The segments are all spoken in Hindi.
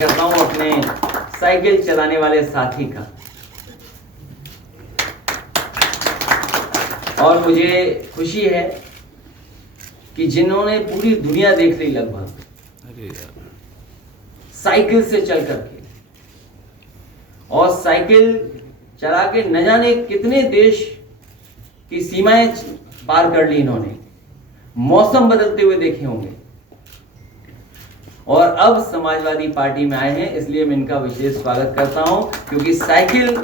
करता हूं अपने साइकिल चलाने वाले साथी का। और मुझे खुशी है कि जिन्होंने पूरी दुनिया देख ली लगभग साइकिल से चल करके, और साइकिल चला के न जाने कितने देश की सीमाएं पार कर ली इन्होंने, मौसम बदलते हुए देखे होंगे, और अब समाजवादी पार्टी में आए हैं। इसलिए मैं इनका विशेष स्वागत करता हूं, क्योंकि साइकिल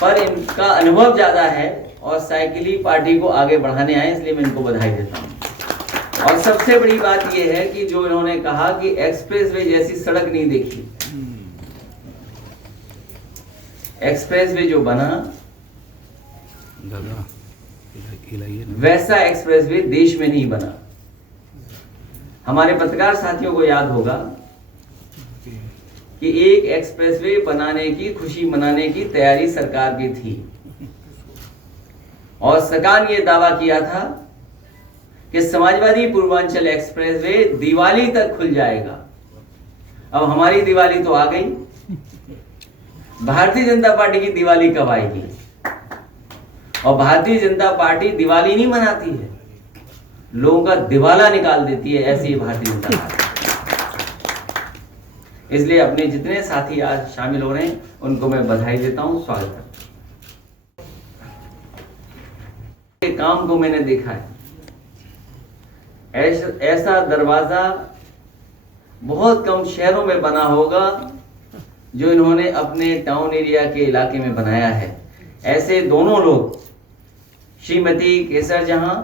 पर इनका अनुभव ज्यादा है और साइकिल ही पार्टी को आगे बढ़ाने आए, इसलिए मैं इनको बधाई देता हूं। और सबसे बड़ी बात यह है कि जो इन्होंने कहा कि एक्सप्रेसवे जैसी सड़क नहीं देखी। एक्सप्रेसवे जो बना वैसा एक्सप्रेसवे देश में नहीं बना। हमारे पत्रकार साथियों को याद होगा कि एक एक्सप्रेसवे बनाने की खुशी मनाने की तैयारी सरकार की थी, और सरकार ने यह दावा किया था कि समाजवादी पूर्वांचल एक्सप्रेसवे दिवाली तक खुल जाएगा। अब हमारी दिवाली तो आ गई, भारतीय जनता पार्टी की दिवाली कब आएगी? और भारतीय जनता पार्टी दिवाली नहीं मनाती है, लोगों का दिवाला निकाल देती है, ऐसी भारतीय जनता पार्टी। इसलिए अपने जितने साथी आज शामिल हो रहे हैं उनको मैं बधाई देता हूं, स्वागत करता हूं। काम को मैंने देखा है, ऐसा दरवाजा बहुत कम शहरों में बना होगा जो इन्होंने अपने टाउन एरिया के इलाके में बनाया है। ऐसे दोनों लोग, श्रीमती केसर जहां,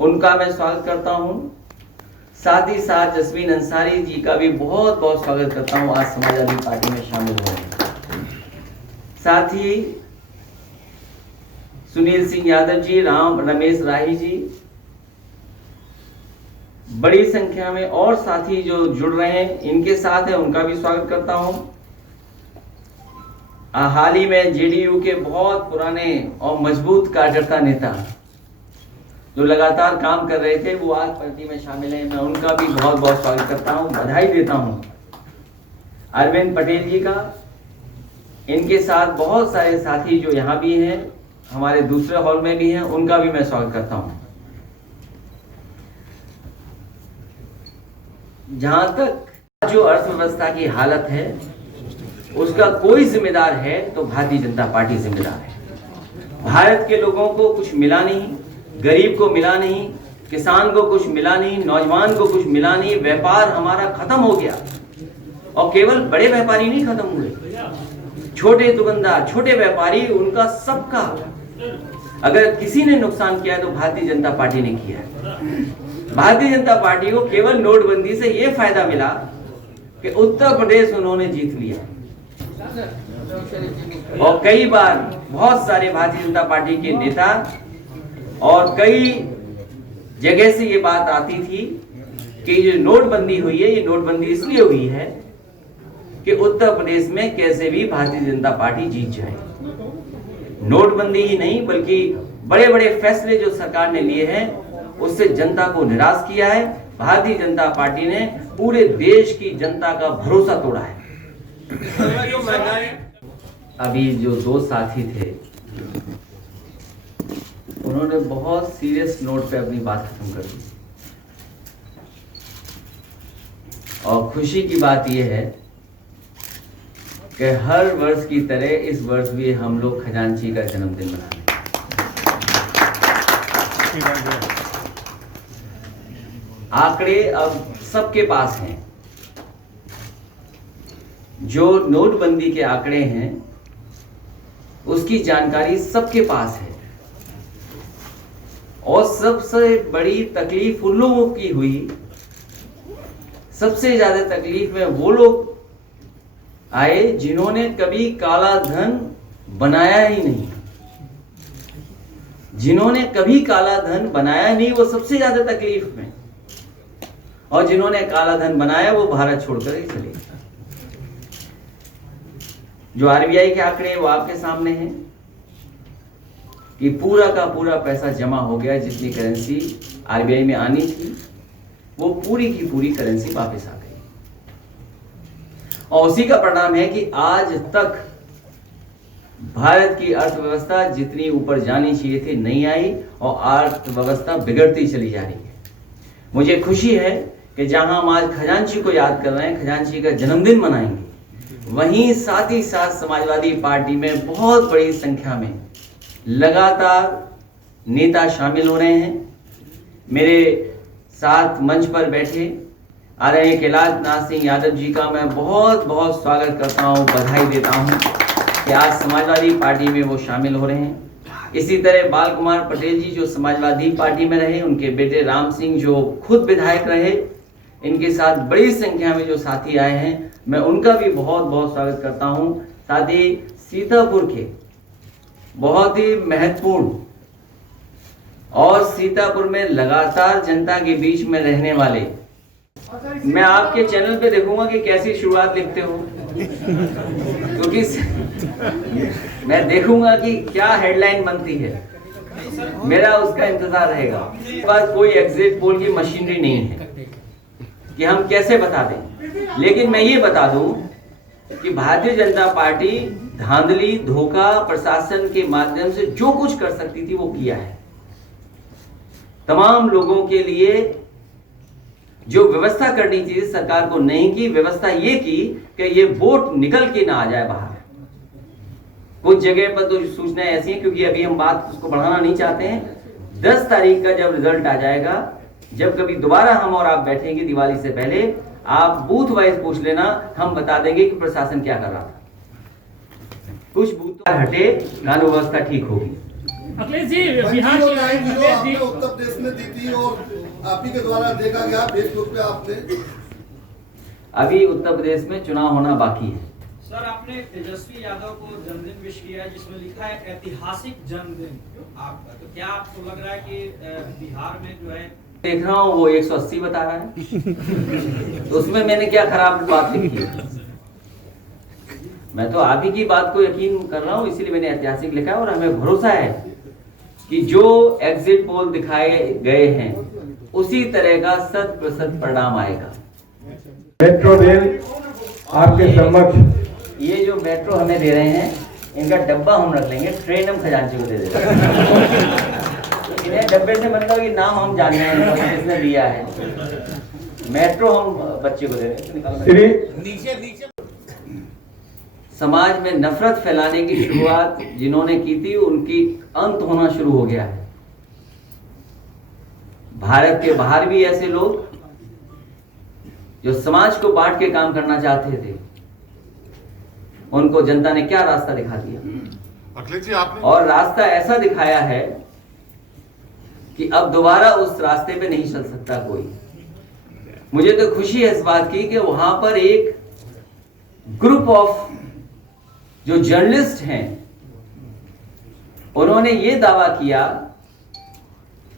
उनका मैं स्वागत करता हूं। साथ ही साथ जस्मीन अंसारी जी का भी बहुत बहुत स्वागत करता हूं, आज समाजवादी पार्टी में शामिल हो रहे हैं। साथ ही सुनील सिंह यादव जी, रमेश राही जी, बड़ी संख्या में और साथी जो जुड़ रहे हैं इनके साथ है, उनका भी स्वागत करता हूं। हाल ही में जेडीयू के बहुत पुराने और मजबूत कार्यकर्ता नेता जो लगातार काम कर रहे थे, वो आज पार्टी में शामिल हैं, मैं उनका भी बहुत बहुत स्वागत करता हूं, बधाई देता हूं। अरविंद पटेल जी का, इनके साथ बहुत सारे साथी जो यहाँ भी हैं, हमारे दूसरे हॉल में भी हैं, उनका भी मैं स्वागत करता हूं। जहां तक जो अर्थव्यवस्था की हालत है उसका कोई जिम्मेदार है तो भारतीय जनता पार्टी जिम्मेदार है। भारत के लोगों को कुछ मिला नहीं, गरीब को मिला नहीं, किसान को कुछ मिला नहीं, नौजवान को कुछ मिला नहीं, व्यापार हमारा खत्म हो गया। और केवल बड़े व्यापारी नहीं खत्म हुए, छोटे दुकानदार, छोटे व्यापारी, उनका सबका अगर किसी ने नुकसान किया है तो भारतीय जनता पार्टी ने किया है। भारतीय जनता पार्टी को केवल नोटबंदी से यह फायदा मिला कि उत्तर प्रदेश उन्होंने जीत लिया, और कई बार बहुत सारे भारतीय जनता पार्टी के नेता और कई जगह से ये बात आती थी कि ये नोटबंदी हुई है, ये नोटबंदी इसलिए हुई है कि उत्तर प्रदेश में कैसे भी भारतीय जनता पार्टी जीत जाए। नोटबंदी ही नहीं बल्कि बड़े बड़े फैसले जो सरकार ने लिए हैं उससे जनता को निराश किया है। भारतीय जनता पार्टी ने पूरे देश की जनता का भरोसा तोड़ा है। अभी जो दो साथी थे उन्होंने बहुत सीरियस नोट पे अपनी बात खत्म कर दी, और खुशी की बात यह है कि हर वर्ष की तरह इस वर्ष भी हम लोग खजांची का जन्मदिन मना रहे हैं। आंकड़े अब सबके पास हैं, जो नोटबंदी के आंकड़े हैं उसकी जानकारी सबके पास है, और सबसे बड़ी तकलीफ उन लोगों की हुई, सबसे ज्यादा तकलीफ में वो लोग आए जिन्होंने कभी काला धन बनाया ही नहीं। जिन्होंने कभी काला धन बनाया नहीं वो सबसे ज्यादा तकलीफ में, और जिन्होंने काला धन बनाया वो भारत छोड़कर ही चले गए। जो आरबीआई के आंकड़े वो आपके सामने हैं कि पूरा का पूरा पैसा जमा हो गया, जितनी करेंसी आरबीआई में आनी थी वो पूरी की पूरी करेंसी वापस आ गई। और उसी का परिणाम है कि आज तक भारत की अर्थव्यवस्था जितनी ऊपर जानी चाहिए थी नहीं आई और अर्थव्यवस्था बिगड़ती चली जा रही है। मुझे खुशी है कि जहां हम आज खजांची को याद कर रहे हैं, खजांची का जन्मदिन मनाएंगे, वहीं साथ ही साथ समाजवादी पार्टी में बहुत बड़ी संख्या में लगातार नेता शामिल हो रहे हैं। मेरे साथ मंच पर बैठे आदरणीय कैलाशनाथ सिंह यादव जी का मैं बहुत बहुत स्वागत करता हूं, बधाई देता हूं कि आज समाजवादी पार्टी में वो शामिल हो रहे हैं। इसी तरह बाल कुमार पटेल जी जो समाजवादी पार्टी में रहे, उनके बेटे राम सिंह जो खुद विधायक रहे, इनके साथ बड़ी संख्या में जो साथी आए हैं, मैं उनका भी बहुत बहुत स्वागत करता हूं। साथ ही सीतापुर के बहुत ही महत्वपूर्ण और सीतापुर में लगातार जनता के बीच में रहने वाले, मैं आपके चैनल पे देखूंगा कि कैसी शुरुआत लिखते हो, क्योंकि मैं देखूंगा कि क्या हेडलाइन बनती है, मेरा उसका इंतजार रहेगा। मेरे पास कोई एग्जिट पोल की मशीनरी नहीं है कि हम कैसे बता दें, लेकिन मैं ये बता दूं कि भारतीय जनता पार्टी धांधली, धोखा, प्रशासन के माध्यम से जो कुछ कर सकती थी वो किया है। तमाम लोगों के लिए जो व्यवस्था करनी चाहिए सरकार को नहीं की, व्यवस्था ये की कि ये वोट निकल के ना आ जाए बाहर। कुछ जगह पर तो सूचनाएं ऐसी हैं, क्योंकि अभी हम बात उसको बढ़ाना नहीं चाहते हैं। 10 तारीख का जब रिजल्ट आ जाएगा, जब कभी दोबारा हम और आप बैठेंगे दिवाली से पहले, आप बूथ वाइज पूछ लेना, हम बता देंगे कि प्रशासन क्या कर रहा था। कुछ बूथ हटे, कानून व्यवस्था ठीक होगी। अखिलेश जी, बिहार की अखिलेश जी उत्तर प्रदेश में दी थी और आप ही के द्वारा देखा गया फेसबुक पे आपने। अभी उत्तर प्रदेश में चुनाव होना बाकी है। सर, आपने तेजस्वी यादव को जन्मदिन विश किया है जिसमें लिखा है ऐतिहासिक जन्मदिन आपका, तो क्या आपको लग रहा है कि बिहार में जो है, देख रहा हूँ वो 180 बता रहा है तो उसमें मैंने क्या खराब बात लिखी है? मैं तो आप ही की बात को यकीन कर रहा हूँ, इसीलिए मैंने ऐतिहासिक लिखा है। और हमें भरोसा है कि जो एग्जिट पोल दिखाए गए हैं उसी तरह का 100% परिणाम आएगा। मेट्रो रेल आपके समक्ष, ये जो मेट्रो हमें दे रहे हैं, इनका डब्बा हम रख लेंगे, ट्रेन हम खजांची को दे देंगे। इन्हें डब्बे से मतलब कि नाम हम जान रहे हैं किसने दिया है। मेट्रो हम बच्चे को दे रहे हैं। समाज में नफरत फैलाने की शुरुआत जिन्होंने की थी, उनकी अंत होना शुरू हो गया है। भारत के बाहर भी ऐसे लोग जो समाज को बांट के काम करना चाहते थे, उनको जनता ने क्या रास्ता दिखा दिया। अखिलेश जी, आपने और रास्ता ऐसा दिखाया है कि अब दोबारा उस रास्ते पे नहीं चल सकता कोई। मुझे तो खुशी है इस बात की कि वहां पर एक ग्रुप ऑफ जो जर्नलिस्ट हैं, उन्होंने ये दावा किया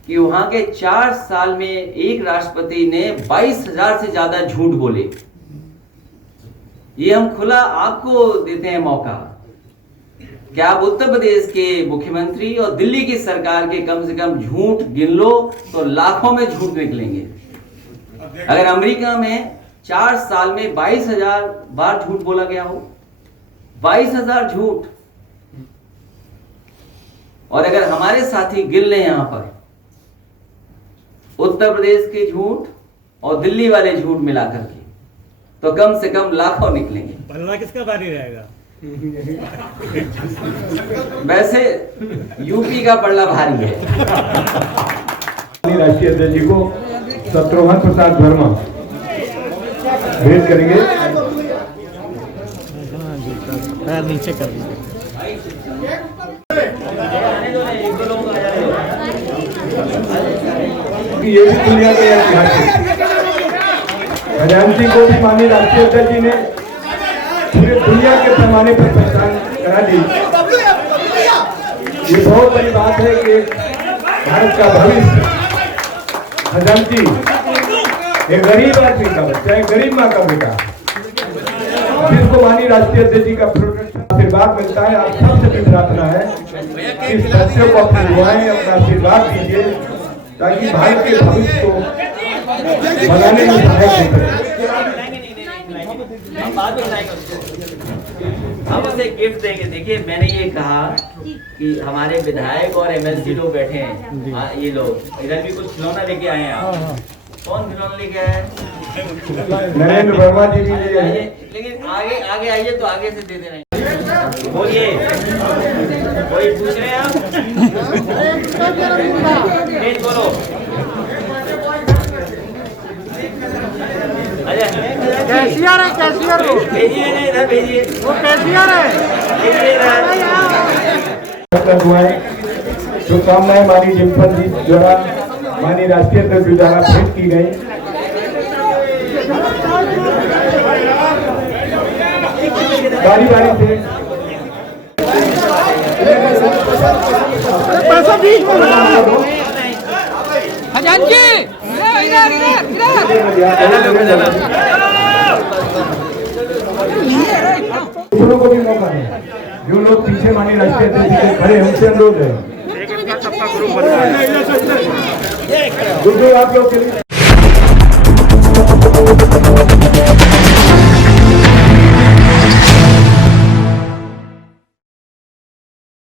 कि वहां के 4 साल में एक राष्ट्रपति ने 22,000 से ज्यादा झूठ बोले। ये हम खुला आपको देते हैं मौका कि आप उत्तर प्रदेश के मुख्यमंत्री और दिल्ली की सरकार के कम से कम झूठ गिन लो तो लाखों में झूठ निकलेंगे। अगर अमेरिका में 4 साल में 22,000 बार झूठ बोला गया हो, 22,000 झूठ, और अगर हमारे साथी गिन लें यहां पर उत्तर प्रदेश के झूठ और दिल्ली वाले झूठ मिलाकर के, तो कम से कम लाखों निकलेंगे। पलड़ा किसका भारी रहेगा? वैसे यूपी का पलड़ा भारी है। राष्ट्रीय अध्यक्ष जी को शत्रुघ्न प्रसाद वर्मा भेंट करेंगे। पैर नीचे कर दीजिए। ये भी दुनिया के इतिहास है। खजांची को भी माननीय राष्ट्रीय अध्यक्ष जी ने पूरे दुनिया के पैमाने पर पहचान करा दी। ये बहुत बड़ी बात है कि भारत का भविष्य खजांची एक गरीब आदमी का बच्चा, एक गरीब माँ का बेटा, जिसको माननीय राष्ट्रीय अध्यक्ष जी का आशीर्वाद मिलता है। आप सबसे भी प्रार्थना है कि इस बच्चे को अपनी दुआएं, अपना आशीर्वाद दीजिए ताकि भारत के भविष्य को बनाने में सहायक हो सके। हम बाद में बनाएंगे उसको। हम उसे गिफ्ट देंगे। देखिए मैंने ये कहा कि हमारे विधायक और एमएलसी लोग बैठे हैं, ये लोग इधर भी कुछ खिलौना लेके आए हैं। आप कौन खिलौना लेके आए हैं? नरेंद्र वर्मा जी भी ले आए। आइए, लेकिन आगे आगे आइए तो आगे से दे देना। बोलिए, कोई पूछ रहे हैं आप? नहीं बोलो। कैशियर है, कैशियर वो। भेजिए ना इधर, भेजिए। वो कैशियर है। भेजिए इधर। हुआ है। शुभकामनाएं माननीय डिम्पल जी द्वारा माननीय राष्ट्रीय अध्यक्ष जी द्वारा भेंट की गई। बारी बारी से पैसा बीच में खजांची इधर इधर दूसरों को भी मौका दें। जो लोग पीछे माननीय राष्ट्रीय अध्यक्ष जी खड़े हैं उनसे अनुरोध है। दूसरे आप लोग के लिए